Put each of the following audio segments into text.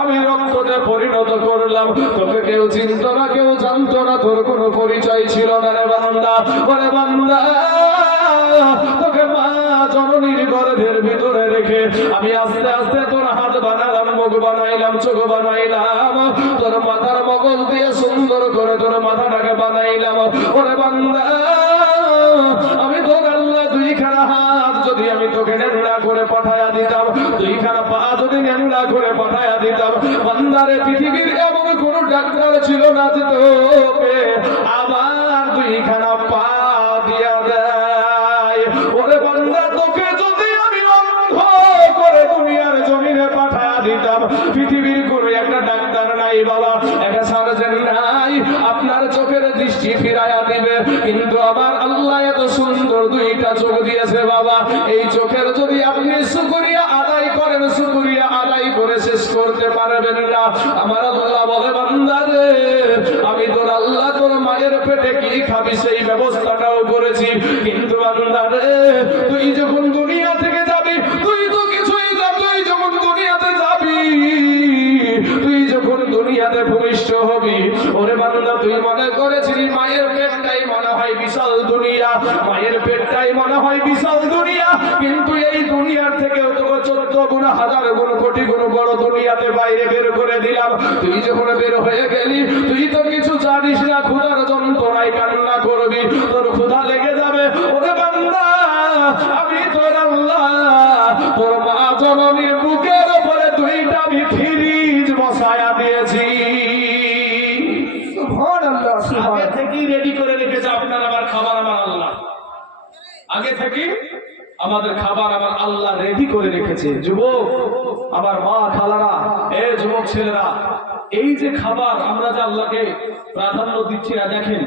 আমি রক্ততে পরিণত করলাম। তোকে কেউ চিনত না, কেউ জানতো না, তোর কোনো পরিচয় ছিল না রে বান্দা। ওরে বান্দা, তোকে মা জননীর গর্ভের ভিতরে রেখে আমি আস্তে আস্তে তোর হাত বানালাম, মুখ বানাইলাম, চোখ বানাইলাম, তোর মাথার মগজ দিয়ে সুন্দর করে তোর মাথাটাকে বানাইলাম। ওরে বান্দা, আমি তোর আল্লাহ দুইখানা হাত যদি আমি তোকে নেংড়া করে পাঠায়া দিতাম, দুইখানা পা যদি নেংড়া করে পাঠায়া দিতাম, বান্দারে পৃথিবীর এমন কোন ডাক্তার ছিল না যে তোকে আবার দুইখানা পা দিয়া দেয়। ওরে বান্দা, তোকে যদি আমি অন্ধ করে দুনিয়ার জমিনে পাঠায়া দিতাম, পৃথিবীর কোন একটা ডাক্তার নাই বাবা, একটা সার্জন নাই, আপনার চোখের দৃষ্টি ফিরাইয়া দিবে। কিন্তু আমার আল্লাহ এত সুন্দর দুইটা চোখ দিয়েছে বাবা, এই চোখের যদি আপনি শুকরিয়া আদায় করেন, শুকরিয়া আদায় করে শেষ করতে পারবেন না। আমার আল্লাহ বলে, বান্দা রে, আমি তোর আল্লাহ তোর মায়ের পেটে কি খাবি সেই ব্যবস্থাটাও করেছি। কিন্তু বান্দা রে, তুই যখন দুনিয়া থেকে যাবি, তুই তো কিছুই না, তুই যখন দুনিয়াতে যাবি, তুই যখন দুনিয়াতে ভূমিষ্ঠ হবি, ওরে বান্দা, তুই মনে করেছিলি মায়ের পেটটাই মনে হয় বিশাল দুনিয়া, মায়ের পেটটাই মনে হয় বিশাল দুনিয়া। কিন্তু এই দুনিয়ার থেকেও তোকে 14 গুণ, 1000 গুণ, কোটি গুণ বড় দুনিয়াতে বাইরে বের করে দিলাম। তুই যখন বের হয়ে গেলি, তুই তো কিছু জানিস না, ক্ষুধার যন্ত্রণায় কান্না করবি, তোর ক্ষুধা লেগে যাবে। ওরে বান্দা, আমি তোর আল্লাহ তোর মা জননীর বুকের উপরে দুইটা আমি ফ্রিজ বসায়া দিয়েছি। সুবহানাল্লাহ, আগে থেকেই রেডি করে রেখেছে আপনার আমার খাবার, আমার আল্লাহ আগে থেকে আমাদের খাবার আমার আল্লাহ রেডি করে রেখেছে। যুবক আমার মা খালারা, এ যুবক ছেলেরা, এই যে খাবার আমরা যে আল্লাহকে প্রাধান্য দিচ্ছি না, দেখেন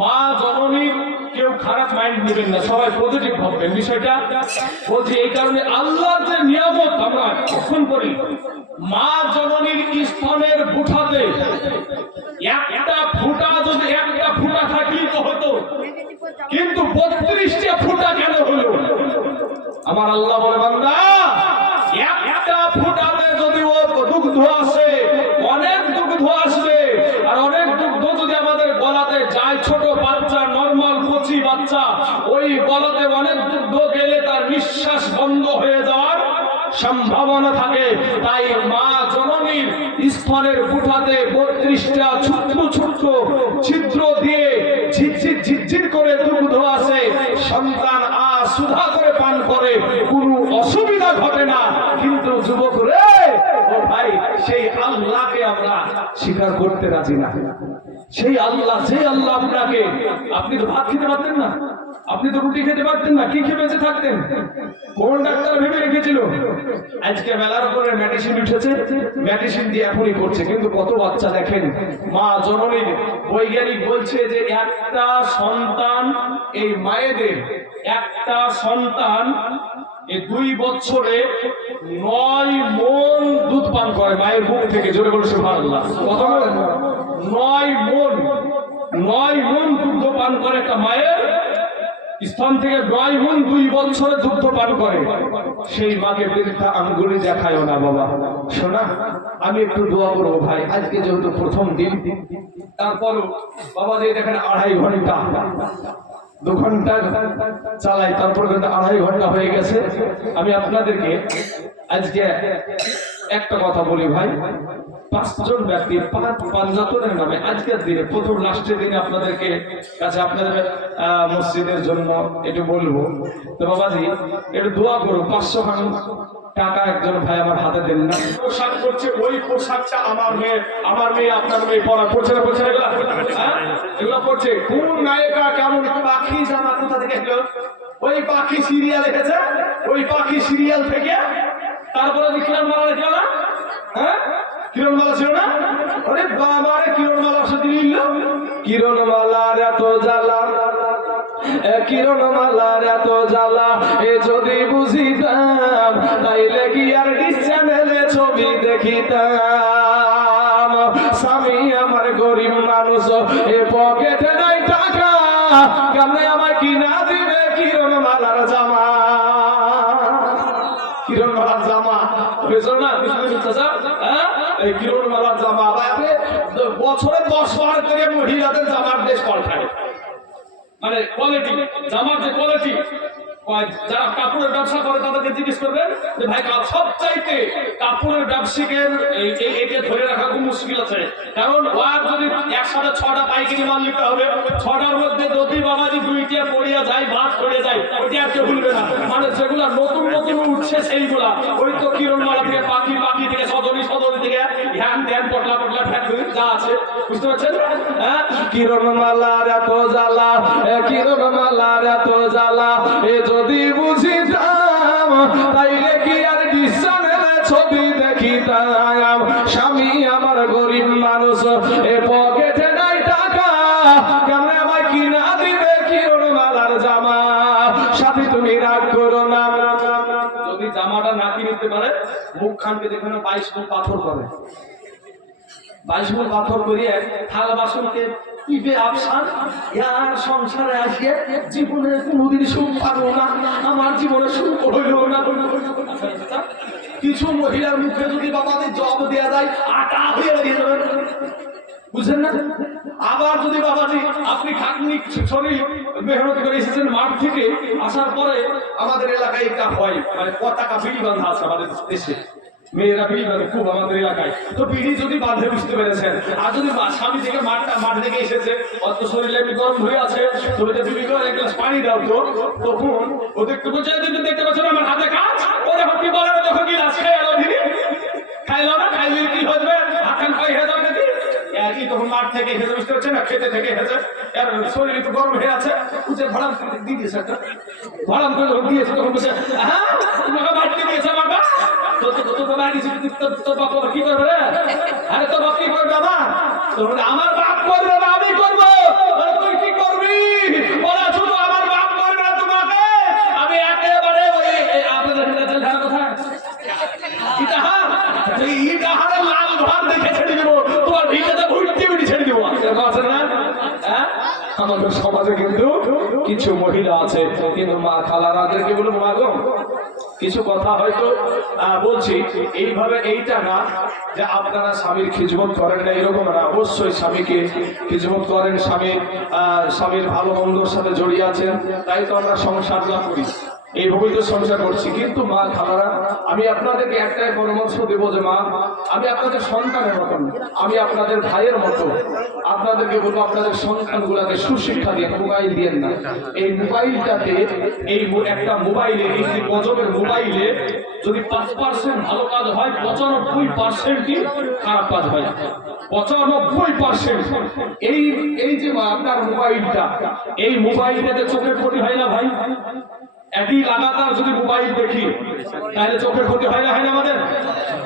মা জননীর কেউ খারাপ মাইন্ড নেবেন না, সবাই পজিটিভ ভাববেন বিষয়টা। বলছি এই কারণে আল্লাহর যে নিয়ামত আমরা গ্রহণ করি, মা জননীর স্তনের বুঠাতে একটা ফুটা, যদি একটা ফুটা থাকলেই তো হতো, কিন্তু 32টা ফুটা কেন হলো? আমার আল্লাহ বলে, বান্দা, একটা ফুটাতে যদি ও দুগ্ধ আসে, অনেক দুগ্ধ আসবে, আর অনেক দুগ্ধ যদি আমাদের গলাতে যায়, ছোট বাচ্চা, নরমাল কচি বাচ্চা, ওই গলাতে অনেক দুগ্ধ গেলে তার নিঃশ্বাস বন্ধ হয়ে যাওয়ার সম্ভাবনা থাকে। তাই মা জননীর স্তনের বুঠাতে 32টা ছোট্ট ছোট্ট ছিদ্র দিয়ে ঝিরঝির ঝিরঝির করে দুগ্ধ আসে, সন্তান সুধা করে পান করে, কোনো অসুবিধা ঘটে না। কিন্তু যুবক রে, ও ভাই, সেই আল্লাহকে আমরা স্বীকার করতে রাজি না। সেই আল্লাহ, যে আল্লাহ আপনাকে, আপনি তো ভাত খেতে পারতেন না, আপনি তো রুটি খেতে পারতেন না, কি খেয়ে বেঁচে থাকতেন? কোন ডাক্তার ভেবে রেখেছিল? আজকে মেলার উপরে মেডিসিন উঠেছে, মেডিসিন দিয়ে এখনই করছে। কিন্তু কত বাচ্চা দেখেন, মা জননীর বৈজ্ঞানিক বলছে যে একটা সন্তান, এই মায়েদের একটা সন্তান 2 বছরে 9 মণ দুধ পান করে মায়ের মুখ থেকে। জোরে বলে সুবহানাল্লাহ। কত? 9 মণ দুধ পান করে একটা মায়ের স্তন থেকে। 9 মণ 2 বছরে দুধ পান করে। সেই মাকে বৃদ্ধা আঙ্গুলি দেখায়ও না বাবা। শোনা, আমি একটু দোয়া করবো ভাই, আজকে যেহেতু প্রথম দিন, তারপরও বাবা যে দেখেন 2.5 ঘন্টা 2 ঘন্টা চালাই, তারপর কিন্তু 2.5 ঘন্টা হয়ে গেছে। আমি আপনাদেরকে আজকে একটা কথা বলি ভাই, 5 জন ব্যক্তি 5 পাঞ্জাতনের নামে আজকের দিনে প্রথম লাস্টের দিনে আপনাদেরকে কাছে আপনাদের মসজিদের জন্য একটু বলবো। তো বাবাজি একটু দোয়া করো, 500 টাকা একজন ভাই আমার হাতে দেন না। পোশাক করছে, ওই পোশাকটা আমার মেয়ে আপনার মেয়ে পরা পড়ছে না, পড়ছে না এগুলো পড়ছে। কোন নায়িকা কেমন পাখি জামা কোথা থেকে এলো? ওই পাখি সিরিয়াল এসেছে, ওই পাখি সিরিয়াল থেকে তারপরে কিরণ মালা দেখলো না? হ্যাঁ, কিরণ মালা ছিল না? আরে বাবা রে, কিরণ মালার সাথে নিল। কিরণ মালার এত জ্বালা, কিরণ মালার এত জ্বালা, এ যদি বুঝিতাম তাইলে কি আর ডিস চ্যানেলে ছবি দেখিতাম। স্বামী আমার গরিব মানুষ, এ পকেটে নাই টাকা, কেমনে আমায় কিনা দিবে কিরণ মালার জামা? কিরণ মালার জামা হয়েছিল না? মাদ্রাসা, এই কিরণ মালার জামা বছরে 10 বার করে মহিলাদের জামার দেশ পাল্টায়। মানে কোয়ালিটি, জামার যে কোয়ালিটি, যারা কাপড়ের ব্যবসা করে তাদেরকে জিজ্ঞেস করবেন যে ভাই সবচাইতে কাপড়ের ব্যবসায়ীদের একে ধরে রাখা খুব মুশকিল আছে, কারণ ওয়ার যদি একসাথে 6টা পাইকারি মাল নিতে হবে, 6টার মধ্যে যদি বাবাজি 2টা পড়িয়া যায়, বাদ পড়িয়া যায়, ওইটা আর কেউ ভুলবে না। মানে যেগুলা নতুন নতুন উঠছে সেইগুলা, ওই তো কিরণমালা থেকে পাখি থেকে সদনী থেকে হ্যান ধ্যান পটলা ফ্যাক্টরি যা আছে, বুঝতে পারছেন? হ্যাঁ, কিরণমালার এত জ্বালা, কিরণমালার এত জ্বালা, যদি বুঝিতাম তাইলে কি আর ডিসচানেলে ছবি দেখিতাম। স্বামী আমার গরিব মানুষ, এ পকেটে নাই টাকা, কেমন আমায় কিনা দিবে কিরণমালার জামা? সাথী তুমি রাগ করো না, যদি জামাটা না কিনতে পারে মুখ খানকে যেখানে 22 ফুট পাথর করে, 22 ফুট পাথর করিয়ে থালা বাসনকে ইবে আফসান, ইয়ার সংসারে আসিয়ে জীবনে কোনোদিন সুখ পাবো না, আমার জীবনে সুখ হইল না। কিছু মহিলার মুখে যদি বাবাদের জব দেওয়া যায়, আটা হয়ে দিয়ে যাবেন, বুঝলেন না? আবার যদি বাবাজি আপনি খাটনি শরীর মেহনত করে এসেছেন মাঠ থেকে, আসার পরে আমাদের এলাকায় এটা হয়, মানে পতাকা বিড়ি বাঁধা আছে আমাদের দেশে, মেয়েরা বিড়ি বাঁধে খুব আমাদের এলাকায়। তো বিড়ি যদি বাঁধে, বুঝতে পেরেছেন, আর যদি স্বামী থেকে মাঠ থেকে এসেছে, অত শরীরে এমনি গরম হয়ে আছে, তুমি তো বিবি করে এক গ্লাস পানি দাও, তো তখন ও দেখতে বলছে, দেখতে পাচ্ছ আমার হাতে কাজ, ও যখন কি বলে তখন গিলাস খাইলো, ধীরে খাইলো না, খাইলে কি হবে, হাতখান খাই হয়ে যাবে নাকি? একই তখন মাঠ থেকে এসেছে, বুঝতে পারছেন না, খেতে থেকে এসেছে, শরীর একটু গরম হয়ে আছে, উঠে ভাড়াম দিয়ে দিয়েছে, একটা ভাড়াম করে যখন দিয়েছে তখন বলছে, হ্যাঁ তোমাকে বাড়িতে দিয়েছে আমার বাপ, তোর বাপ কি করবে রে? আরে তোর বাপ কি করবে? আমার বাপ করবে না, আমি করবো। তুই কি করবি? বলা শুধু আমার বাপ করবে না তোমাকে, আমি একেবারে আপনাদের কোথায় ইটাহারের লাল ঘর দেখে ছেড়ে দেবো, তোমার ভিটাতে ঘুরতে বেরিয়ে ছেড়ে দেবো, আছে না? আমাদের সমাজে কিন্তু কিছু মহিলা আছে, কিন্তু মা খালারাদেরকে বলে মাগো কিছু কথা হয়তো বলছি এইভাবে, এইটা না যে আপনারা স্বামীর খিজমত করেন না, এরকম না, অবশ্যই স্বামীকে খিজমত করেন, স্বামীর ভালো মন্দর সাথে জড়িয়ে আছেন, তাই তো আমরা সংসার লাভ করি, এইভাবেই তো সংসার করছি। কিন্তু মা খালারা, আমি আপনাদেরকে একটাই পরামর্শ দেবো যে মা, আমি আপনাদের সন্তানের মতন, আমি আপনাদের ভাইয়ের মতো, আপনাদেরকে বলবো আপনাদের সন্তানগুলোকে সুশিক্ষা দিয়ে, মোবাইল দিয়ে না। এই মোবাইলটাতে, এই একটা মোবাইলে, এই যে গজবের মোবাইলে যদি 5% ভালো কাজ হয়, 95%ই খারাপ কাজ হয়, 95%। এই যে আপনার মোবাইলটা, এই মোবাইলটাতে চোখের ক্ষতি হয় না ভাই? একই লাগাতার যদি মোবাইল দেখি তাহলে চোখের ক্ষতি হয় না? আমাদের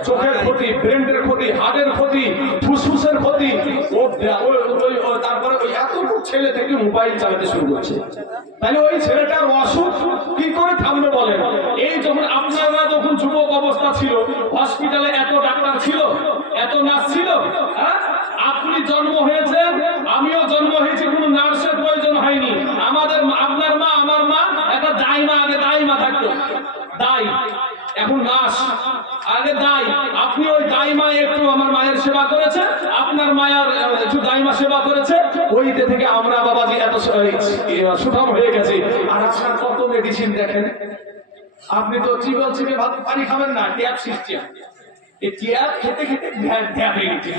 চোখের ক্ষতি, ব্রেনের ক্ষতি, হার্টের ক্ষতি, ফুসফুসের ক্ষতি। তারপরে ওই এতটুকু ছেলে থেকে মোবাইল চালাতে শুরু করছে, তাহলে ওই ছেলেটার অসুখ কি করে থামবে বলেন? এই যখন আপনারা যখন যুবক অবস্থা ছিল, হসপিটালে এত ডাক্তার ছিল, এত নার্স ছিল, হ্যাঁ? আপনি জন্ম হয়েছেন, আমিও জন্ম হয়েছি, কোনো নার্সের প্রয়োজন হয়নি। আপনার মা, আমার মা একটা দাইমা, আগে দাইমা থাকতো, দাই, এখন নার্স, আগে দাই। আপনি ওই দাইমা একটু আমার মায়ের সেবা করেছে, আপনার মায়ের একটু দাইমা সেবা করেছে, ওইতে থেকে আমরা বাবাজি এত সুঠাম হয়ে গেছে। আর আপনার কত মেডিসিন দেখেন, আপনি তো চিবল চিবে ভাত পানি খাবেন না, ট্যাপ সিস্টেম, এই ট্যাপ খেতে খেতে ধ্যাপ হয়ে গেছে,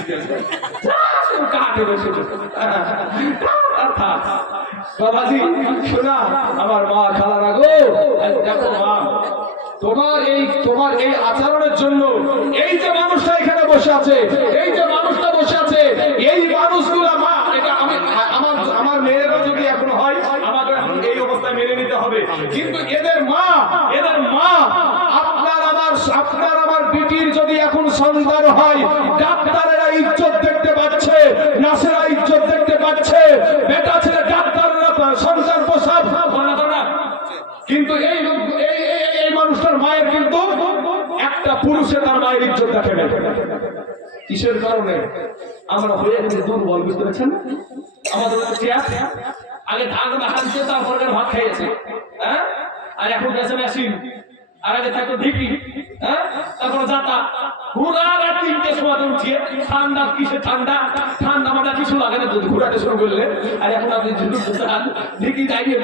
কাটে বসে বাবাজি। শোনা আমার মা খালারা গো, দেখো মা, তোমার এই আচরণের জন্য এই যে মানুষটা এখানে বসে আছে, এই যে মানুষটা বসে আছে, এই মানুষগুলো মা, এটা আমার মেয়েরা যদি এখন হয়, আমাকে এই অবস্থায় মেনে নিতে হবে, কিন্তু এদের মা আপনার আমার বিটির যদি এখন সন্তান হয়, ডাক্তারেরা ইজ্জত দেখতে পাচ্ছে, নার্সেরা ইজ্জত দেখতে পাচ্ছে, বেটা ছেলে ডাক্তাররা সন্তান প্রসব, কিন্তু এই মানুষটার মায়ের কিন্তু একটা পুরুষে তার মায়ের ইজ্জত দেখে না। কিসের কারণে? আমরা হয়ে গেছি দুর্বল, বুঝতে পারছেন? আমাদের আগে ধান হাঁটছে, তারপরে ভাত খাইয়েছে, হ্যাঁ? আর এখন গেছে মেশিন, আর আগে থাকতো ঢিকি, হ্যাঁ? তারপরে যাতা, ঘোড়ার আর 3টের সময় উঠিয়ে ঠান্ডা কিসে ঠান্ডা ঠান্ডা মানে কিছু লাগে না যদি ঘোরাতে শুরু করলে। আর এখন আপনি দেখি যাইয়ে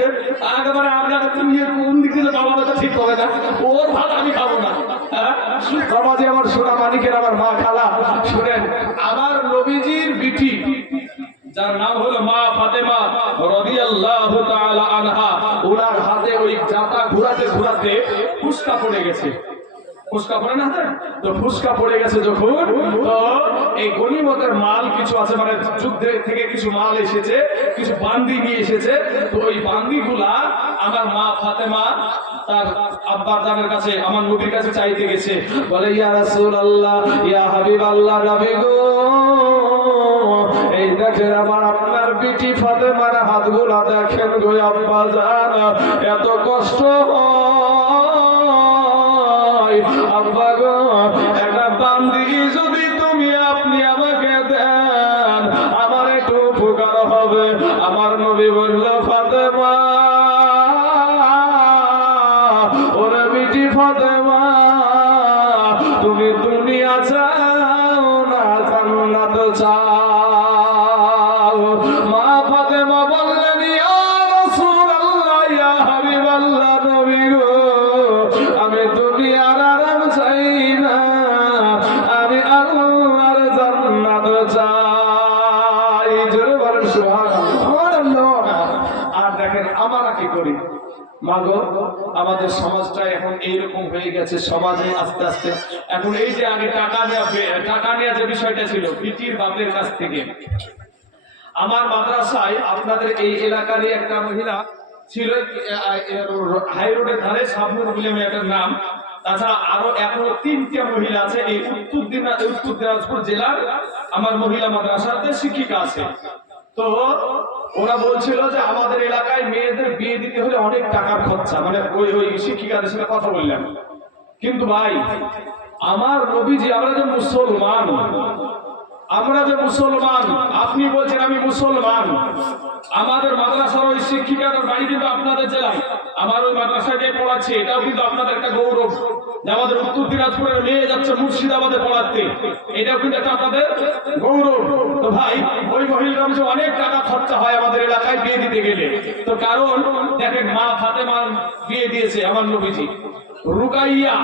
একেবারে আপনার তুমি কোন দিক থেকে বাবা তো ঠিক হবে না, ওর ভাত আমি খাবো না। সমাজে আমার সোনা মানিকের আমার মা খালা শুনেন, আমার নবীজির বিটি যার নাম হলো মা ফাতেমা রাদিয়াল্লাহু তাআলা আনহা, ওনার হাতে ওই জাতা ঘোরাতে ঘোরাতে ফুসকা পড়ে গেছে। ফুসকা পড়ে না হাতে তো, ফুসকা পড়ে গেছে যখন, তো এই গনিমতের মাল কিছু আছে, মানে যুদ্ধে থেকে কিছু মাল এসেছে, কিছু বান্দি নিয়ে এসেছে। তো ওই বান্দিগুলা আমার মা ফাতেমা তার আব্বার জানের কাছে, আমার নবীর কাছে চাইতে গেছে। বলে ইয়া রাসূলুল্লাহ, ইয়া হাবিবাল্লাহ, নবী গো, এই দেখেন আমার আপনার বিটি ফাতেমার হাতগুলা দেখেন গো আব্বা জান, এত কষ্ট হয় আব্বা গো, একটা বান্দি যদি তুমি আপনি আমাকে দেন আমার একটু উপকার হবে। আমার নবী বলল, ফাতেমা, ওরে বিটি ফাতেমা, তুমি দুনিয়া চাও না জান্নাত চাও? মা ফাতেমা বললেন, ইয়া রাসূলুল্লাহ, ইয়া হাবিবাল্লাহ, নবী গো, আমি দুনিয়ার আরাম চাই না, আমি আল্লাহর জান্নাত চাই। জোরে বলেন সুবহানাল্লাহ। আর দেখেন আমরা কি করি মাগো, আমাদের সমাজটা এখন এইরকম হয়ে গেছে। সমাজে আস্তে আস্তে এখন এই যে আগে টাকা নেওয়া যে বিষয়টা ছিল বিটির বাপের কাছ থেকে, আমার মাদ্রাসায় আপনাদের এই এলাকারই একটা মহিলা ছিল, হাই রোডের ধারে সাবনুর বলে মেয়েটার নাম। তাছাড়া আরো এখনো 3টে মহিলা আছে এই উত্তর দিনাজপুর জেলার আমার মহিলা মাদ্রাসাতে শিক্ষিকা আছে। তো ওরা বলছিল যে আমাদের এলাকায় মেয়েদের বিয়ে দিতে হলে অনেক টাকার খরচা, মানে ওই শিক্ষিকাদের সাথে কথা বললাম। কিন্তু ভাই আমার নবীজি, আমরা যে মুসলমান, আপনি বলছেন আমি মুসলমান, আমাদের মাদ্রাসার ওই শিক্ষিকার বাড়ি কিন্তু আপনাদের জেলায়, আমার ওই মাদ্রাসায় যে পড়াচ্ছে এটাও কিন্তু আপনাদের একটা গৌরব যে আমাদের উত্তর দিনাজপুরের মেয়ে যাচ্ছে মুর্শিদাবাদে পড়াতে, এটাও কিন্তু একটা আপনাদের গৌরব। তো ভাই ওই মহিলারা যে অনেক টাকা খরচা হয় আমাদের এলাকায় বিয়ে দিতে গেলে, তো কারণ দেখেন মা ফাতেমার বিয়ে দিয়েছে আমার নবীজি, রুকাইয়া,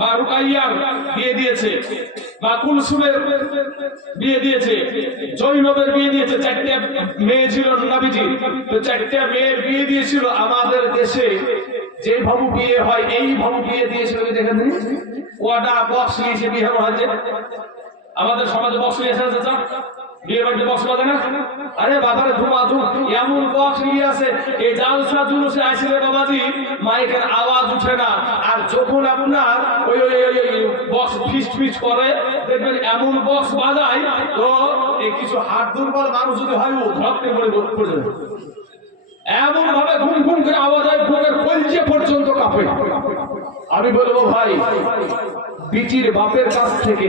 মা রুকাইয়ার বিয়ে দিয়েছে, মা কুলসুমের বিয়ে দিয়েছে, জৈনবের বিয়ে দিয়েছে। 4টে মেয়ে ছিল নবীজি, তো 4টে মেয়ের বিয়ে দিয়েছিল। আমাদের দেশে যে ভাবু বিয়ে হয় এই ভাবু বিয়ে দিয়েছিল, দেখেন ওয়াডা বক্স নিয়েছে বিয়ে হয়েছে। আমাদের সমাজে বক্স নিয়ে এসেছে, বিয়ে বাড়িতে বক্স বাজে না? আরে বাবারে ধুমাধুম এমন বক্স নিয়ে আসে, এই জালসা জুলুসে আসলে বাবাজি মাইকের আওয়াজ উঠে না। আর যখন আপনার ওই বক্স ফিস্ট করে দেখবেন এমন বক্স বাজায়, তো এই কিছু হাত দুর্বল মানুষ যদি হয় ও ধরতে পড়ে যাবে, এমন ভাবে ঘুম ঘুম করে আওয়াজ হয় বুকের কলজে পর্যন্ত কাঁপে। আমি বলবো ভাই, বিটির বাপের কাছ থেকে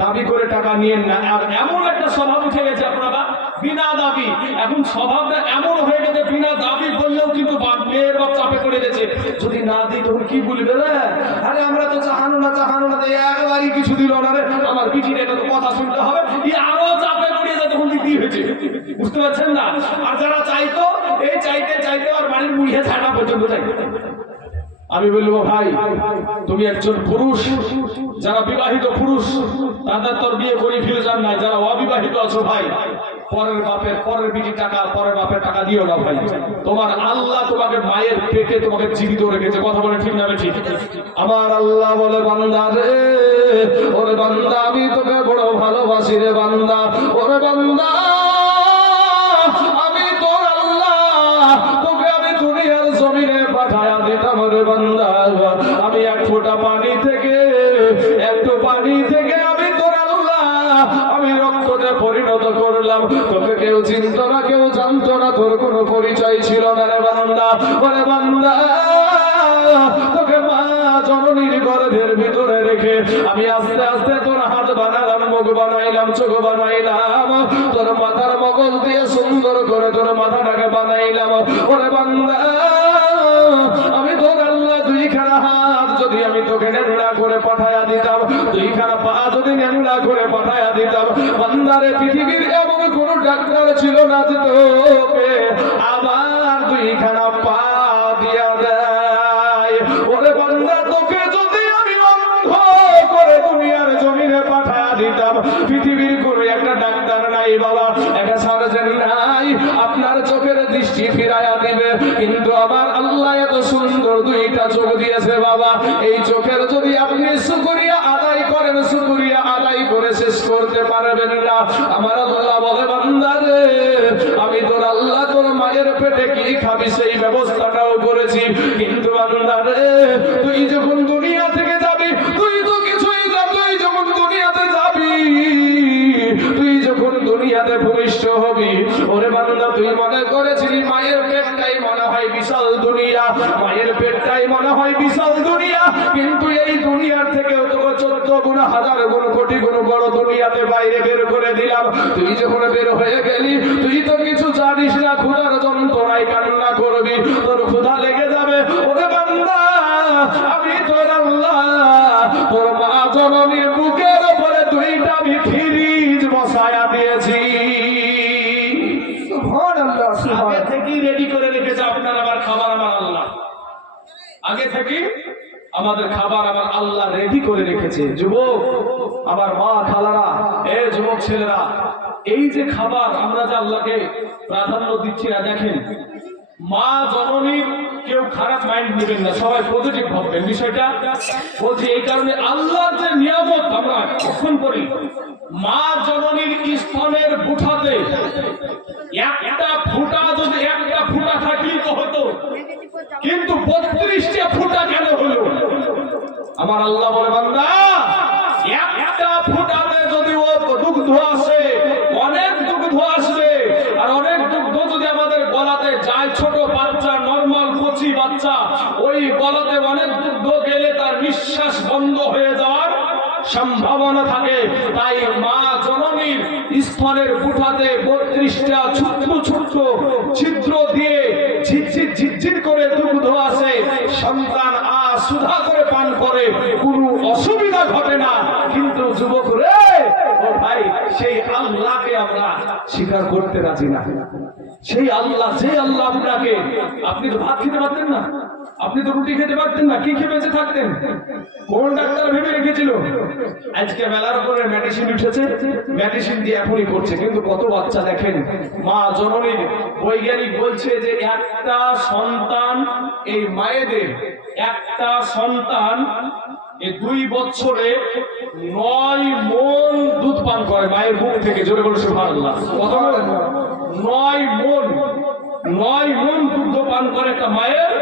দাবি করে টাকা নিয়েন না। আর এমন একটা স্বভাব উঠে গেছে আপনারা বিনা দাবি, এখন স্বভাবটা এমন হয়ে গেছে বিনা দাবি বললেও কিন্তু মেয়ের বাপ চাপে করে গেছে, যদি না দিই তখন কি বলবে রে, আরে আমরা তো চাহানো না একবারই কিছু দিল না রে, আমার বিটির এটা তো কথা শুনতে হবে, আরো চাপে পড়ে যায় তখন দিতেই হয়েছে, বুঝতে পারছেন না? আর যারা চাইতো এই চাইতে আর বাড়ির মুড়িয়ে ছাড়া পর্যন্ত চাইতো। আমি বলবো ভাই, তুমি একজন পুরুষ, যারা বিবাহিত পুরুষ তাদের তোর বিয়ে করে ফিরে যান নাই, যারা অবিবাহিত আছো ভাই পরের বিটি টাকা, পরের বাপের টাকা দিও না ভাই। তোমার আল্লাহ তোমাকে মায়ের পেটে তোমাকে জীবিত রেখেছে, কথা বলে ঠিক না ঠিক? আমার আল্লাহ বলে, বান্দা রে, ওরে বান্দা আমি তোকে বড় ভালোবাসি রে বান্দা, ওরে বান্দা আমি তোর আল্লাহ, তোকে আমি দুনিয়ার জমিনে পাঠায়া দিতাম রে বান্দা। আমি একটু পানি থেকে আমি তোর আল্লাহ আমি রক্ততে পরিণত করলাম, তোকে কেউ চিনত না, কেউ জানতো না, তোর কোনো পরিচয় ছিল না রে বান্দা। ওরে বান্দা তোকে মা জননীর গর্ভের ভিতরে রেখে আমি আস্তে আস্তে তোর হাত বানালাম, মুখ বানাইলাম, চোখ বানাইলাম, তোর মাথার মগজ দিয়ে সুন্দর করে তোর মাথাটাকে বানাইলাম। ওরে বান্দা আমি তোর আল্লাহ দুইখানা হাত যদি আমি তোকে নেনুলা করে পাঠায়া দিতাম, দুইখানা পা যদি নেনুলা করে পাঠায়া দিতাম, বান্দারে পৃথিবীর এমন কোন ডাক্তার ছিল না যে তোকে আবার দুইখানা পা দিয়া দেয়। ওরে বান্দা, তোকে যদি আমি অন্ধ করে দুনিয়ার জমিনে পাঠায়া দিতাম, পৃথিবীর কোনো একটা ডাক্তার নাই বাবা, একটা সার্জন নাই, আপনার চোখের দৃষ্টি ফিরাইয়া দিবে। কিন্তু আমার আল্লাহ এত সুন্দর দুইটা চোখ দিয়েছে বাবা, এই চোখের যদি আপনি শুকরিয়া আদায় করেন, শুকরিয়া আদায় করে শেষ করতে পারবেন না। আমার আল্লাহ বলে, বান্দা রে, আমি তোর আল্লাহ তোর মায়ের পেটে কি খাবি সেই ব্যবস্থাটাও করেছি। কিন্তু বান্দা রে, তুই যখন দুনিয়া থেকে যাবি, তুই তো কিছুই না, তুই যখন দুনিয়াতে যাবি, তুই যখন দুনিয়াতে ভূমিষ্ঠ হবি, ওরে বান্দা, তুই মনে করেছিলি মায়ের পেটটাই মনে হয় বিশাল দুনিয়া, মায়ের পেটটাই মনে হয় বিশাল দুনিয়া, কিন্তু এই দুনিয়ার থেকেও তোকে 14 গুণ, 1000 গুণ, কোটি গুণ বড় দুনিয়াতে বাইরে বের করে দিলাম। তুই যখন বের হয়ে গেলি, তুই তো কিছু জানিস না, ক্ষুধার যন্ত্রণায় কান্না করবি, তোর ক্ষুধা লেগে যাবে। ওরে বান্দা, আমি তোর আল্লাহ তোর মা জননীর বুকের উপরে দুইটা আমি ফ্রিজ বসায়া দিয়েছি। সুবহানাল্লাহ, আগে থেকেই রেডি করে রেখেছে আপনার আমার খাবার আমার আল্লাহ, আগে থেকে আমাদের খাবার আমার আল্লাহ রেডি করে রেখেছে। যুবক আমার মা খালারা, এ যুবক ছেলেরা, এই যে খাবার আমরা যে আল্লাহকে প্রাধান্য দিচ্ছি না, দেখেন মা জননীর কেউ খারাপ মাইন্ড নেবেন না, সবাই পজিটিভ ভাববেন বিষয়টা। বলছি এই কারণে আল্লাহর যে নিয়ামত আমরা কখন করি, মা জননীর স্তনের বুঠাতে একটা ফুটা, যদি একটা ফুটা থাকলেই তো হতো, কিন্তু 32টা ফুটা কেন হলো? আমার আল্লাহ বলে, বান্দা, একটা ফুটাতে যদি ও দুগ্ধ আসে, অনেক দুগ্ধ আসবে, আর অনেক দুগ্ধ যদি আমাদের গলাতে যায়, ছোট বাচ্চা, নরমাল কচি বাচ্চা, ওই গলাতে অনেক দুগ্ধ গেলে তার নিঃশ্বাস বন্ধ হয়ে যাওয়ার সম্ভাবনা থাকে। তাই মা জননীর স্তনের বুঠাতে 32টা ছোট্ট ছোট্ট ছিদ্র দিয়ে ঝিরঝির ঝিরঝির করে দুগ্ধ আসে, সন্তান সুধা করে পান করে, কোনো অসুবিধা ঘটে না। কিন্তু যুবক রে, ও ভাই, সেই আল্লাহকে আমরা স্বীকার করতে রাজি না। সেই আল্লাহ, যে আল্লাহ আপনাকে, আপনি তো ভাত খেতে পারতেন না, আপনি তো রুটি খেতে পারতেন না, কি খেয়ে বেঁচে থাকতেন? কোন ডাক্তার ভেবে রেখেছিল? আজকে মেলার উপরে মেডিসিন উঠেছে, মেডিসিন দিয়ে এখনই করছে, কিন্তু কত বাচ্চা দেখেন, মা জননীর বৈজ্ঞানিক বলছে যে একটা সন্তান, এই মায়েদের একটা সন্তান 2 বছরে 9 মণ দুধ পান করে মায়ের মুখ থেকে। জোরে বলে সুবহানাল্লাহ। কত? 9 মণ দুধ পান করে একটা মায়ের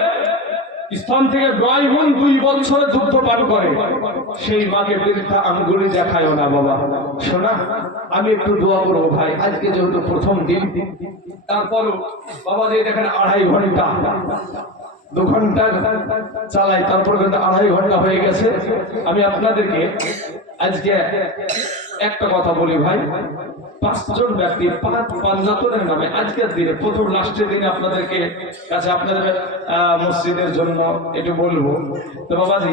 স্তন থেকে। 9 মণ 2 বছরে দুধ পান করে। সেই মাকে বৃদ্ধা আঙ্গুলি দেখায়ও না বাবা। শোনা, আমি একটু দোয়া করবো ভাই, আজকে যেহেতু প্রথম দিন, তারপরও বাবা যে দেখেন 2.5 ঘন্টা 2 ঘন্টা চালাই, তারপর কিন্তু 2.5 ঘন্টা হয়ে গেছে। আমি আপনাদেরকে আজকে একটা কথা বলি ভাই, 5 জন ব্যক্তি 5 জাতনের নামে আজকের দিনে প্রথম লাস্টের দিনে আপনাদেরকে কাছে, আপনাদের মসজিদের জন্য একটু বলবো। তো বাবাজি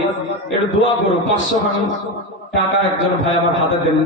একটু দোয়া করুন, 500 টাকা একজন ভাই আমার হাতে দেন।